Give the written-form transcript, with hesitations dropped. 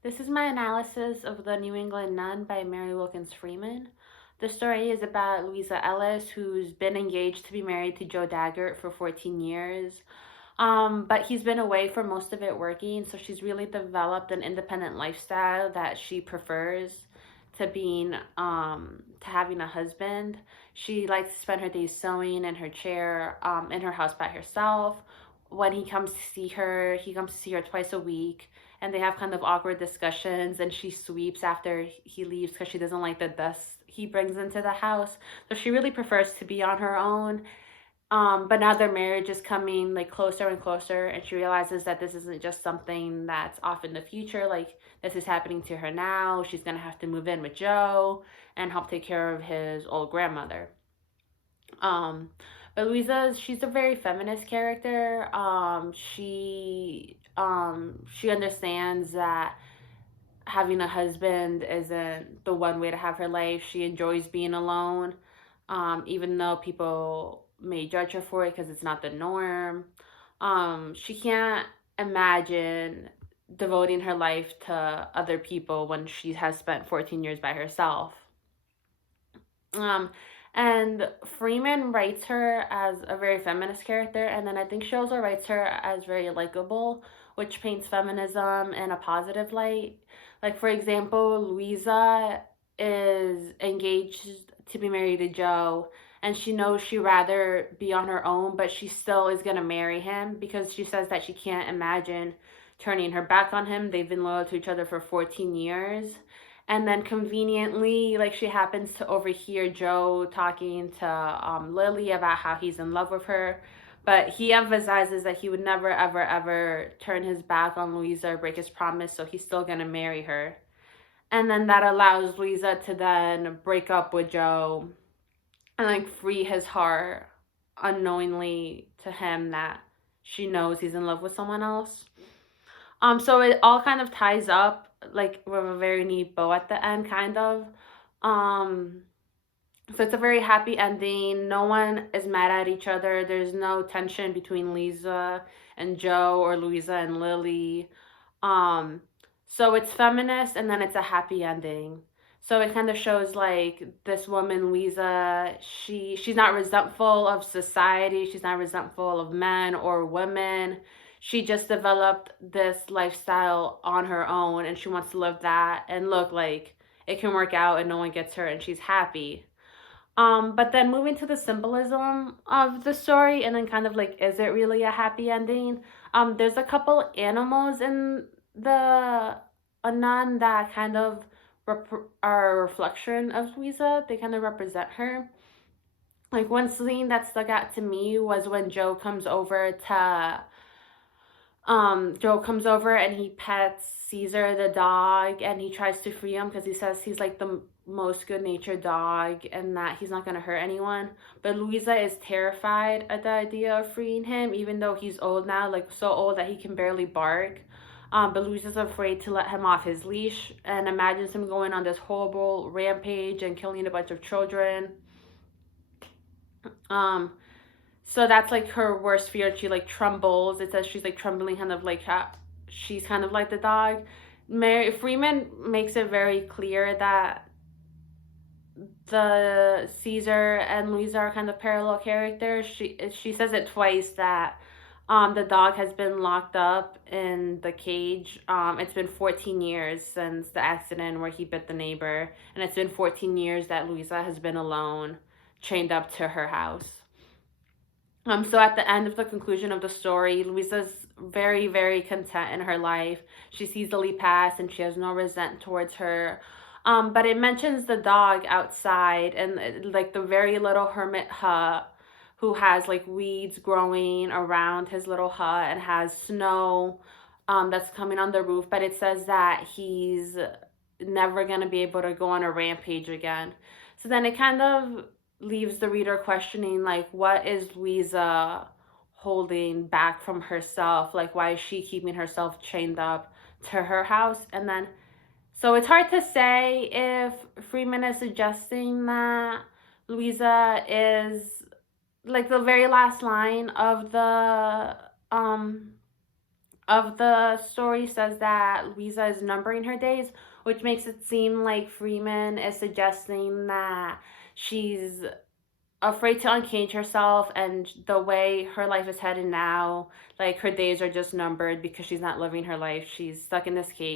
This is my analysis of the New England Nun by Mary Wilkins Freeman. The story is about Louisa Ellis, who's been engaged to be married to Joe Daggett for 14 years. But he's been away for most of it working, so she's really developed an independent lifestyle that she prefers to being to having a husband. She likes to spend her days sewing in her chair in her house by herself. When he comes to see her, he comes to see her twice a week, and they have kind of awkward discussions, and she sweeps after he leaves because she doesn't like the dust he brings into the house. So she really prefers to be on her own. But now their marriage is coming like closer and closer, and she realizes that this isn't just something that's off in the future. Like, this is happening to her now. She's gonna have to move in with Joe and help take care of his old grandmother. Um, but she's a very feminist character. She understands that having a husband isn't the one way to have her life. She enjoys being alone, even though people may judge her for it because it's not the norm. She can't imagine devoting her life to other people when she has spent 14 years by herself. Um, and Freeman writes her as a very feminist character, and then I think she also writes her as very likable, which paints feminism in a positive light. Like, for example, Louisa is engaged to be married to Joe, and she knows she'd rather be on her own, but she still is gonna marry him because she says that she can't imagine turning her back on him. They've been loyal to each other for 14 years. And then conveniently, like, she happens to overhear Joe talking to Lily about how he's in love with her. But he emphasizes that he would never, ever, ever turn his back on Louisa or break his promise, so he's still going to marry her. And then that allows Louisa to then break up with Joe and, like, free his heart unknowingly to him that she knows he's in love with someone else. So it all kind of ties up like with a very neat bow at the end, kind of. Um, so it's a very happy ending. No one is mad at each other. There's no tension between Lisa and Joe or Louisa and Lily. Um, so it's feminist and then it's a happy ending. So it kind of shows like this woman, Lisa, she's not resentful of society, she's not resentful of men or women. She just developed this lifestyle on her own and she wants to live that and look like it can work out and no one gets hurt and she's happy. But then moving to the symbolism of the story and then kind of like, is it really a happy ending? There's a couple animals in the a nun that kind of are a reflection of Louisa. They kind of represent her. Like, one scene that stuck out to me was when Joe comes over and he pets Caesar the dog and he tries to free him because he says he's like the most good natured dog and that he's not going to hurt anyone. But Louisa is terrified at the idea of freeing him, even though he's old now, like so old that he can barely bark. But Louisa's afraid to let him off his leash and imagines him going on this horrible rampage and killing a bunch of children. Um, so that's like her worst fear. She like trembles. It says she's like trembling, kind of like she's kind of like the dog. Mary Freeman makes it very clear that the Caesar and Louisa are kind of parallel characters. She says it twice that the dog has been locked up in the cage. It's been 14 years since the accident where he bit the neighbor, and it's been 14 years that Louisa has been alone, chained up to her house. So at the end of the conclusion of the story, Louisa's very, very content in her life. She sees Lily pass and she has no resent towards her. But it mentions the dog outside and like the very little hermit hut who has like weeds growing around his little hut and has snow that's coming on the roof. But it says that he's never going to be able to go on a rampage again. So then it kind of leaves the reader questioning, like, what is Louisa holding back from herself? Like, why is she keeping herself chained up to her house? And then, so it's hard to say if Freeman is suggesting that Louisa is like the very last line of the of the story says that Louisa is numbering her days, which makes it seem like Freeman is suggesting that she's afraid to uncage herself, and the way her life is headed now, like her days are just numbered because she's not living her life. She's stuck in this cage.